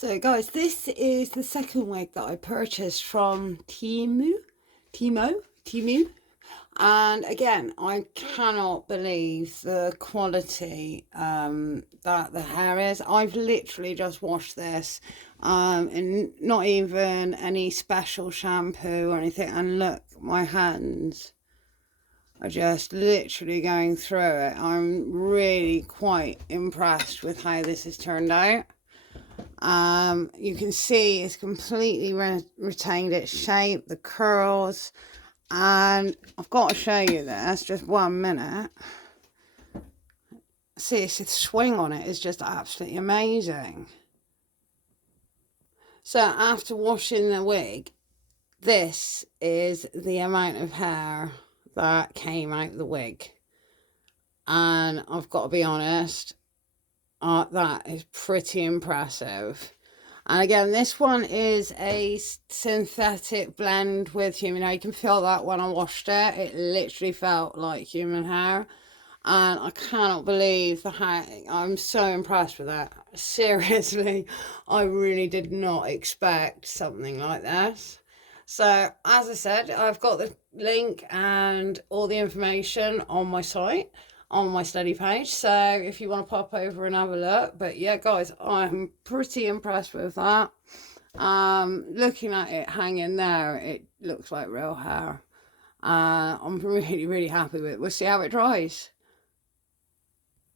So guys, this is the second wig that I purchased from Temu. And again, I cannot believe the quality that the hair is. I've literally just washed this and not even any special shampoo or anything. And look, my hands are just literally going through it. I'm really quite impressed with how this has turned out. You can see it's completely retained its shape, the curls, and I've got to show you this, just 1 minute. See, the swing on it is just absolutely amazing. So after washing the wig, this is the amount of hair that came out the wig. And I've got to be honest, that is pretty impressive. And again, this one is a synthetic blend with human hair. You can feel that when I washed it. It literally felt like human hair. And I cannot believe the hair. I'm so impressed with that. Seriously, I really did not expect something like this. So, as I said, I've got the link and all the information on my site, on my study page. So if you want to pop over and have a look. But yeah, guys, I'm pretty impressed with that. Looking at it hanging there, it looks like real hair. I'm really happy with it. We'll see how it dries.